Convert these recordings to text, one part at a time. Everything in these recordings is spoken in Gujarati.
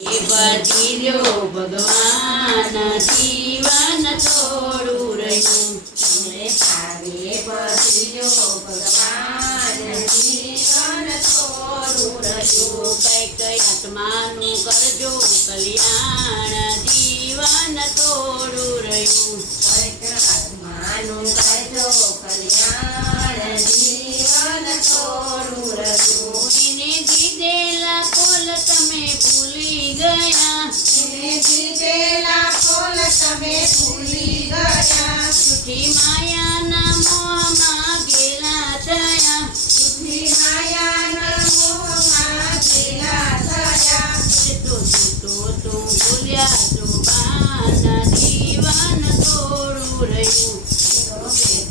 બદલ્યો ભગવાન જીવન થોડું રહ્યું તમને ભાવે બદલ્યો ભગવાન જીવન થોડું રહ્યું કઈ કઈ આત્માનું કરજો કલ્યાણ જીવન થોડું રહ્યું કઈક આત્માનું કરજો કલ્યાણ જીવન થોડું રહ્યું એને દીધેલા કોલ તમે ભૂલી ગયા એને દીધેલા કોલ તમે ભૂલી ગયા જૂઠી માયાના મોહમાં ઘેલા થયા જૂઠી માયાના મોહમાં ઘેલા થયા તો તું ભૂલ્યા તું બાન જીવન થોડું રહ્યું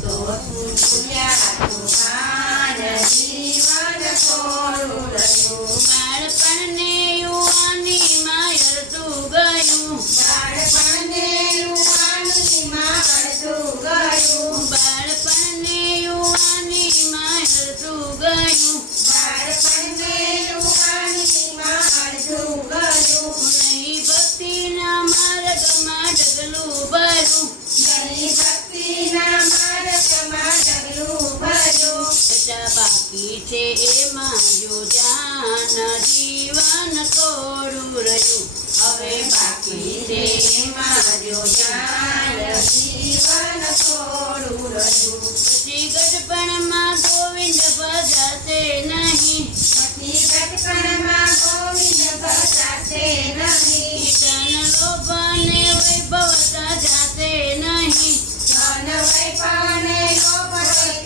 તો તું ભૂલ્યા તું બાન જીવન થોડું રહ્યું બાળપણને યુવાનીમાં અડધું ગયું બાળપણને યુવાનીમાં અડધું ગયું બાળપણને યુવાનીમાં અડધું ગયું બાળપણને યુવાનીમાં અડધું ગયું નહીં ભક્તિના માર્ગમાં ડગલું ભર્યું નહીં ભક્તિના માર્ગમાં ડગલું ભર્યું એટલા બાકી છે એમાં જો ધ્યાન જીવન થોડું રહ્યું હવે બાકી છે એમાં જો જ્ઞાન જીવન થોડું રહ્યું પછી ગઢપણમાં ગોવિંદ ભજાશે નહીં પછી ગઢપણમાં ગોવિંદ ભજાશે નહીં ધન લોભ ને વૈભવ જાશે નહીં ધન વૈભવને લોભ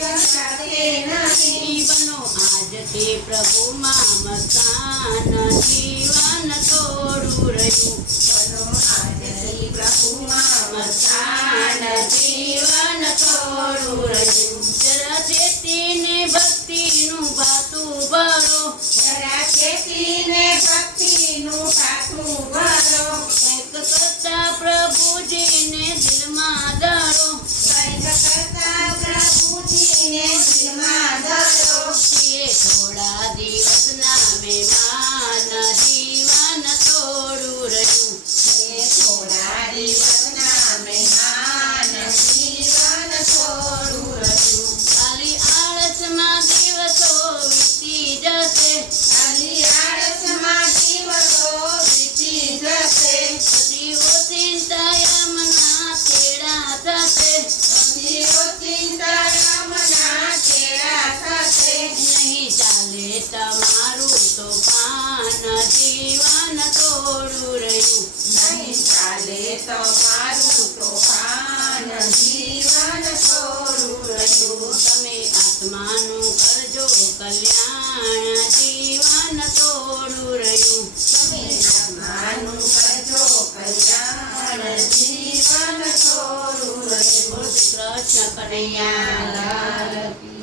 જાશે નહીં બનો આજથી પ્રભુમાં મસ્તાન જીવન થોડું રહ્યું બનો આજથી પ્રભુમાં મસ્તાન જીવન થોડું રહ્યું જરા ચેતીને ભક્તિનું ભાતું ભરો જરા ચેતીને ભક્તિનું ભાથું ભરો કંઈક કરતા પ્રભુજીને દિલમાં ધરો કંઈક કરતા પ્રભુજીને દિલમાં ધરો એ થોડા દિવસના મહેમાન જીવન થોડું રહ્યું એ થોડા દિવસના મહેમાન જીવન થોડું રહ્યું ખાલી આળસમાં દિવસો વીતી જશે ખાલી આળસમાં દિવસો વીતી જશે પછી ઓચિંતા યમના તેડા થશે પછી સીતારામના ચેડા થશે નહીં ચાલે તમારું તો પાન જીવન થોડું રહ્યું નહીં ચાલે તમારું તોફાન જીવન થોડું રહ્યું તમે આત્માનું કરજો કલ્યાણ જીવન થોડું રહ્યું તમે આત્માનું કરજો કલ્યાણ જીવન થોડું રહ્યું કૃષ્ણ કનૈયા લાલ કી